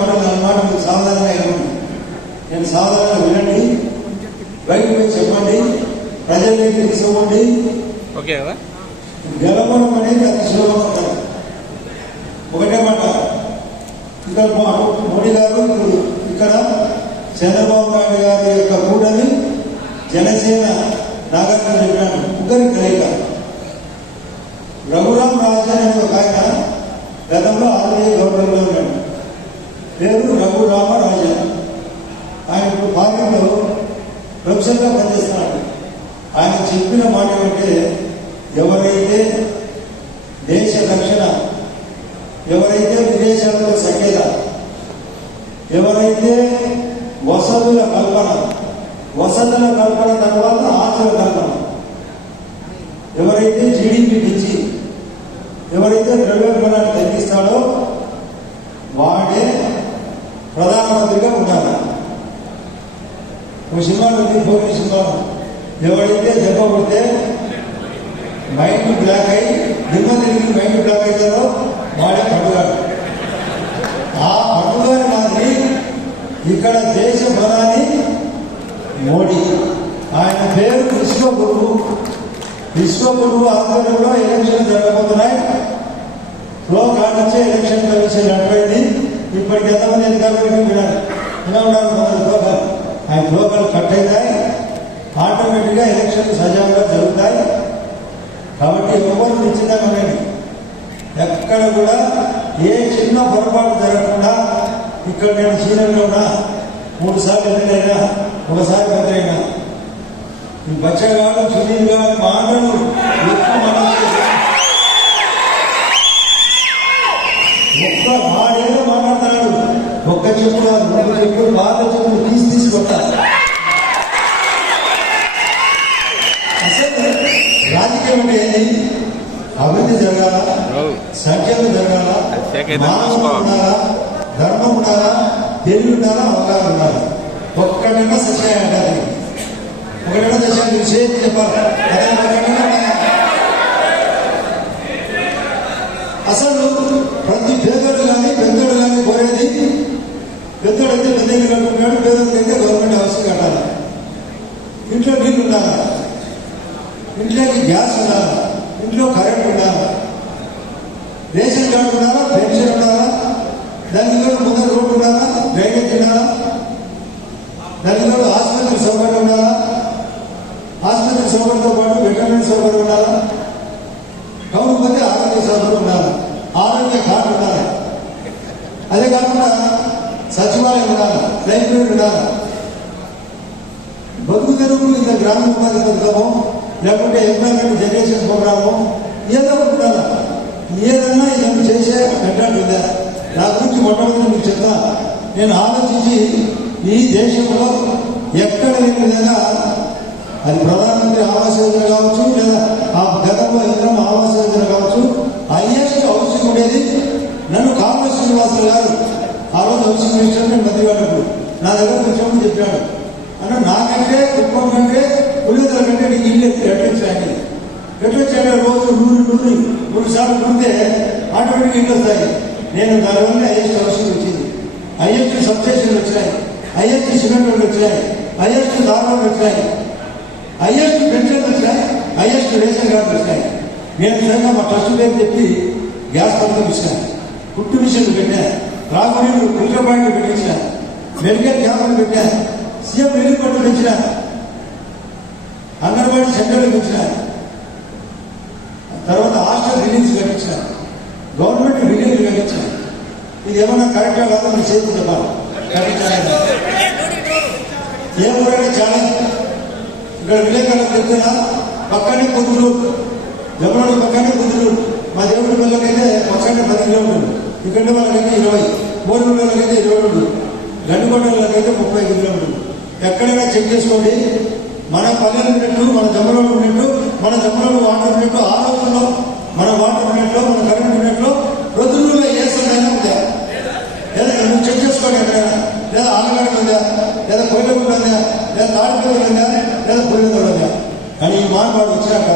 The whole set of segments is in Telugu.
మాటలు అన్నమాట మీకు సాధారణంగా ఇవ్వండి. నేను సాధారణంగా వినండి, బయట పోయి చెప్పండి, ప్రజలకి తీసుకోండి. గెలవడం అనేది అతి సులభం కాదు. ఒకటే మాట, ఇక్కడ మోడీ గారు ఇక్కడ చంద్రబాబు నాయుడు గారి యొక్క కూటమి జనసేన నాగార్జున చెప్పాను ముగ్గురి కలయిక. రఘురామ్ రాజన్ అనే ఒక ఆయన గతంలో ఆర్బీఐ గవర్నర్గా ఉన్నాడు, పేరు రఘురామ రాజన్. ఆయన ఇప్పుడు పార్లమెంట్లో ప్రొఫెసర్గా పనిచేస్తున్నాడు. ఆయన చెప్పిన మాట ఏమంటే, ఎవరైతే దేశ రక్షణ, ఎవరైతే విదేశాలలో సఖ్యత, ఎవరైతే వసతుల కల్పన తర్వాత ఆస్తుల కల్పన, ఎవరైతే జీడీపీ పెంచి ఎవరైతే ద్రవ్యోల్బణాన్ని తగ్గిస్తాడో వాడే ప్రధానమంత్రిగా ఉండాలి. ఒక సినిమాలో పోటీ సినిమా, ఎవరైతే దెబ్బ కొడితే మైండ్ బ్లాక్ అయి దిమ్మ తిరిగి మైండ్ బ్లాక్ అవుతారో వాడే పట్టుగాడు. ఆ పట్టుగాని మాదిరి ఇక్కడ దేశ ప్రధాని మోడీ, ఆయన పేరు విశ్వగురువు ఆధ్వర్యంలో ఎలక్షన్ జరగబోతున్నాయి. ఫ్లో కార్డు వచ్చే ఎలక్షన్ కమిషన్ నడిపోయింది. ఇప్పటికి ఎంతమంది ఎన్నికలు వినాలి, ఇలా ఉండాలి ఫ్లో కార్డు. ఆయన ఫ్లో కార్డు కట్ అవుతాయి, ఆటోమేటిక్గా ఎలక్షన్లు సజావుగా జరుగుతాయి. కాబట్టి ఎవరు నిశ్చితంగా ఎక్కడ కూడా ఏ చిన్న పొరపాటు జరగకుండా, ఇక్కడ నేను సీనియర్గా ఉన్నా, 3 సార్లు ఎన్నికైనా, ఒకసారి మంత్రి అయినా, ఈ బచ్చగాడు సునీల్ గారి మాటలు ఒక్క మాడేదో మాట్లాడతాడు. ఒక్క చెప్పు కాదు, 2 చెప్పులు బాగా చెప్పులు తీసి కొట్టాలి. అసలు రాజకీయం అంటే ఏంటి? అభివృద్ధి జరగాల, సంక్షేమం జరగాల, మానవం ఉండాలా, ధర్మం ఉండాలా, తెలివి ఉండాలా, అవగాహన ఉండాలి. ఒక్కడైనా సత్యాన్ని అంటారు, ఒకటైనా దశాన్ని విషయం చెప్పాలి. అసలు ప్రతి పేదోడు కానీ పెద్దోడు కానీ కోరేది, పెద్దోడైతే పెద్ద ఇల్లు కట్టుకుంటాడు, పేదోడికైతే గవర్నమెంట్ హౌస్ కట్టాలి. ఇంట్లో నీళ్ళు ఉండాలి, ఇంట్లోకి గ్యాస్ ఉండాలి, ఇంట్లో కరెంట్ ఉండాలి, రేషన్ కార్డు ఉండాలా, పెన్షన్ ఉండాలా, దానికి కూడా ముందర రోడ్డు ఉండాలా, డ్రైనేజ్ ఉండాలా, దానికి కూడా ఆసుపత్రి సౌకర్యం ఉండాలా, ఆసుపత్రి సౌకర్యంతో పాటు వెటర్నరీ సౌకర్యం ఉండాలా, టౌన్ పోతే ఆరోగ్య సౌకర్యం ఉండాలి, ఆరోగ్య కార్డు ఉండాలి. అదే కాకుండా సచివాలయం ఉండాలి, లైబ్రరీ ఉండాలి. బతుకు తెరువు ఇంత గ్రామ ఉపాధి పథకము, లేకుంటే ఎంప్లాయ్మెంట్ జనరేషన్ ప్రోగ్రాము ఏదో ఉండాలి. ఏదన్నా ఇవన్నీ చేసే పెట్టాలి. నా గురించి మొట్టమొదటి మీకు చెప్తా, నేను ఆలోచించి ఈ దేశంలో ఎక్కడ లేని విధంగా, అది ప్రధానమంత్రి ఆవాస్ యోజన కావచ్చు, లేదా ఆ గతంలో ఇంద్రమ్మ ఆవాస్ యోజన కావచ్చు, హైయెస్ట్ హౌసింగ్ ఉండేది. నన్ను కాంగ్రెస్ శ్రీనివాసులు గారు ఆ రోజు హౌసింగ్ మినిస్టర్ మంత్రి వాళ్ళకు నా దగ్గర కూర్చోమని చెప్పాడు. అన్న నాకంటే కుప్పం కంటే పులిదల కంటే నీకు ఇల్లు ఎట్టించాలి, రోజు 100 సార్లు పుడితే ఆటోమేటిక్ ఇల్లు వస్తాయి. నేను దానివల్ల హైయెస్ట్ హౌసింగ్ వచ్చింది, హైయెస్ట్ సబ్స్టేషన్లు వచ్చాయి, హైయెస్ట్ సిమెంట్ రోడ్లు వచ్చాయి, హైయెస్ట్ దారులు వచ్చాయి, హైయెస్ట్ పెన్షన్లు వచ్చాయి, హైయెస్ట్ రేషన్ కార్డులు వచ్చాయి. నేను నిజంగా మా ట్రస్ట్ పేరు చెప్పి గ్యాస్ పథకం ఇచ్చాను, కుట్టు మిషన్లు పెట్టాను, రాగునీళ్ళు ఫిల్టర్ పాయింట్లు పెట్టించాను, మెడికల్ క్యాంపులు పెట్టాను, సీఎం రిలీఫ్ ఫండ్లు పెంచిన, అంగన్వాడీ సెంటర్లు పెంచిన, తర్వాత హాస్టల్ బిల్డింగ్స్ కట్టించిన, గవర్నమెంట్ బిల్డింగ్లు కట్టించిన. ఇది ఏమన్నా కరెక్టా కాదో మీరు చేతి చెప్పాలి. కట్టించాలి ఏమన్నా చాలా ఇక్కడ విలేకరులకు చెప్తున్నా, పక్కనే పొద్దులు, జమనాడు పక్కనే పొద్దులు. మా దేవుడి పిల్లలకైతే పక్కనే 10 కిలోమీటర్లు, ఇక్కడ వాళ్ళకైతే 20, బోర్డు వాళ్ళకైతే 22, గండికొండ వాళ్ళకైతే 30 కిలోమీటర్లు. ఎక్కడైనా చెక్ చేసుకోండి. మన పల్లెలు ఉన్నట్టు, మన జమనాడు ఉన్నట్టు, మన జమనాడు వాటర్ ఉన్నట్టు, ఆ రోజుల్లో మన వాటర్ ఉన్నట్లు, మన కరెంట్ ఉన్నట్లు ప్రొద్దుల్లో ఏ సమయంలో ఉందా లేదా నువ్వు చెక్ చేసుకోండి. ఎక్కడైనా లేదా ఆలగడ ఉందా, లేదా పొయ్యిలు ఉందా, లేదా తాడిపల్లి ఉందా, లేదా పొయ్యిలు ఉందా. కానీ ఈ మార్పాటు వచ్చాక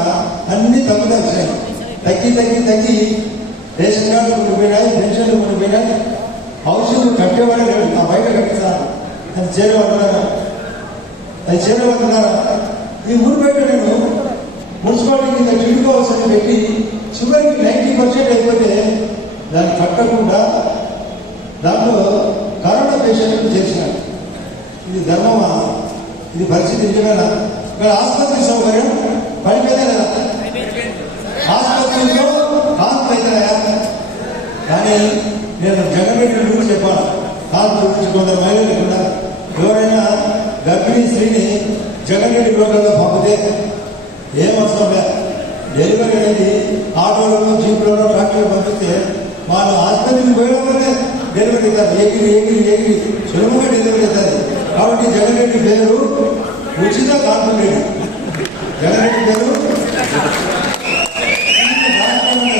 అన్ని తగ్గుతా వచ్చాయి. తగ్గి రేషన్ కార్డులు ఉండిపోయినాయి, పెన్షన్లు ఉండిపోయినాయి, హౌసింగ్ కట్టేవాడే లేడు, ఆ బయట కట్టిస్తారు అది చేరేవాడున్నారా, అది చేరేవాడున్నారా. ఈ ఊరు బయట నేను మున్సిపాలిటీ కింద చిడుకోవాల్సింది పెట్టి చివరికి 90% అయిపోతే దాన్ని కట్టకుండా దాంట్లో కరోనా పేషెంట్లు చేసినాడు. ఇది ధర్మమా? ఇది పరిస్థితి నిజమేనా? ఇక్కడ ఆసుపత్రి సౌకర్యం పడిపోయినా కదా, ఆసుపత్రిలో కాన్పు అవుతాయా? కానీ నేను జగన్రెడ్డి గురించి చెప్పాను. కాన్పు గురించి కొందరు మహిళలు కూడా ఎవరైనా గర్భిణీ స్త్రీని జగన్రెడ్డి రోడ్లలో పంపితే ఏమవసరం లేదు. డెలివరీ అనేది ఆటోలలో, జీపులలో, ట్రాక్టర్లో పంపిస్తే వాళ్ళు ఆసుపత్రికి పోయడంలోనే డెలివరీ అవుతారు. ఎగిరి సులభంగా డెలివరీ అవుతారు. కాబట్టి జగన్రెడ్డి పేరు ఉచిత కాన్పు రెడ్డి. జగన్రెడ్డి పేరు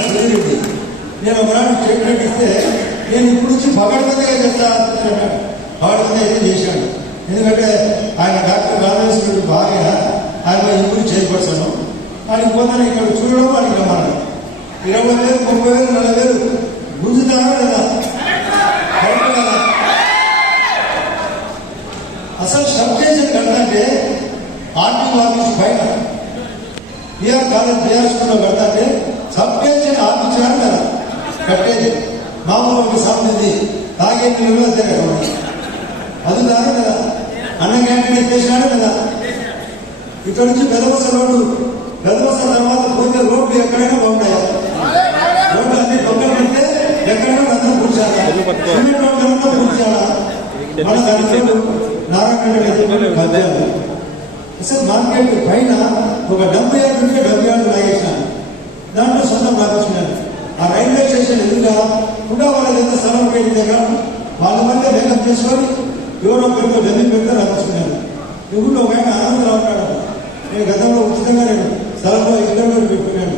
సుధీరెడ్డి. నేను ఒకనాడు స్టేట్మెంట్ ఇస్తే నేను ఇప్పుడు నుంచి పగడబందగా చేస్తాను, పగడబందగా అయితే చేశాను. ఎందుకంటే ఆయన డాక్టర్ రామేశ్వరుడు భార్య, ఆయన ఇప్పుడు చేయపరచను. ఆయనకి పోతాను ఇక్కడ చూడడం, వాడికి రమ్మన్నాడు. 20,000, 30,000, 40,000 గుంజుతారా లేదా? అసలు సబ్స్టేషన్ కడతాంటే ఆర్టీఓ ఆఫీస్ పైన బీఆర్ కాలేజ్ బీఆర్ స్కూల్లో కడతాంటే సబ్స్టేషన్ ఆఫీసర్ కదా కట్టేది. మామూలు ఒక సాగుతుంది, తాగే నీళ్ళు అంతే కదా, అది దాని కదా. అన్న క్యాంటీన్ ఎత్తేసినాడు కదా. ఇక్కడ నుంచి పెదవస రోడ్డు, పెదవస తర్వాత పోతే రోడ్లు ఎక్కడైనా బాగుంటాయా? రోడ్లు అన్ని పక్కన పెడితే ఎక్కడైనా అందరూ కూర్చాలా? సిమెంట్ రోడ్లంతా కూర్చాలా? మన దాంట్లో నారాయణ అసలు మార్కెట్ పైన ఒక 70 నుంచి 70 లాగేసినాను. దాంట్లో సొంతం రాకొచ్చినాను. ఆ రైల్వే స్టేషన్ ఎదురుగా కూడా వాళ్ళ ఎంత స్థలం పేరు దగ్గర వాళ్ళ మధ్య మేకప్ చేసుకొని ఎవరో ఒకరితో డబ్బి పెడితే రాకొచ్చుకున్నాను. ఇప్పుడు ఒక ఆయన ఆనందరావు ఉంటాడు. నేను గతంలో ఉచితంగా నేను స్థలంలో ఇళ్ళలో పెట్టుకున్నాను.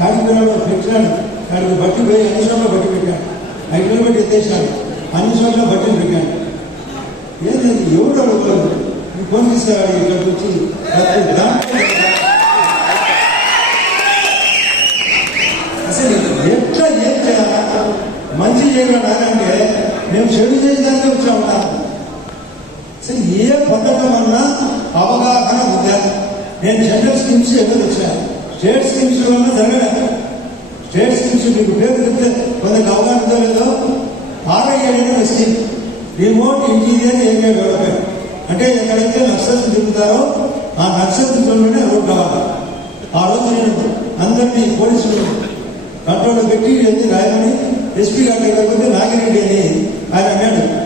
50 కిలోమీటర్లు పెట్టినాను. వాడికి బట్టి పోయి అన్ని చోట్ల బట్టి పెట్టాను. 5 కిలోమీటర్లు ఎత్తేసాను. అన్ని చోట్ల బట్టలు పెట్టాను. ఏంటి ఎవరు అడుగుతారు? ఈ ఫోన్ తీసుకురాడు ఇక్కడికి వచ్చి అసలు ఎట్లా ఏం చేయాలా? మంచి చేయగలనంటే మేము చెడు చేయడానికి వచ్చా ఉంటాం. అసలు ఏ పథకం అన్నా అవగాహన ఉందా? నేను సెంట్రల్ స్కీమ్స్ ఎవరు వచ్చాను, స్టేట్ స్కీమ్స్ వల్ల జరగలేదు. స్టేట్ స్కీమ్స్ మీకు పేరు చెప్తే కొందరికి అవగాహనతో లేదో. RIA scheme, remote interior area development, అంటే ఎక్కడైతే నక్సల్స్ తిరుగుతారో ఆ నక్సల్స్ జోన్లోనే రోడ్ కావాలి. ఆ రోజు నేను అందరినీ పోలీసులు కంట్రోల్లో పెట్టి రాయమని ఎస్పీ గారి దగ్గర నాగిరెడ్డి అని ఆయన అన్నాడు.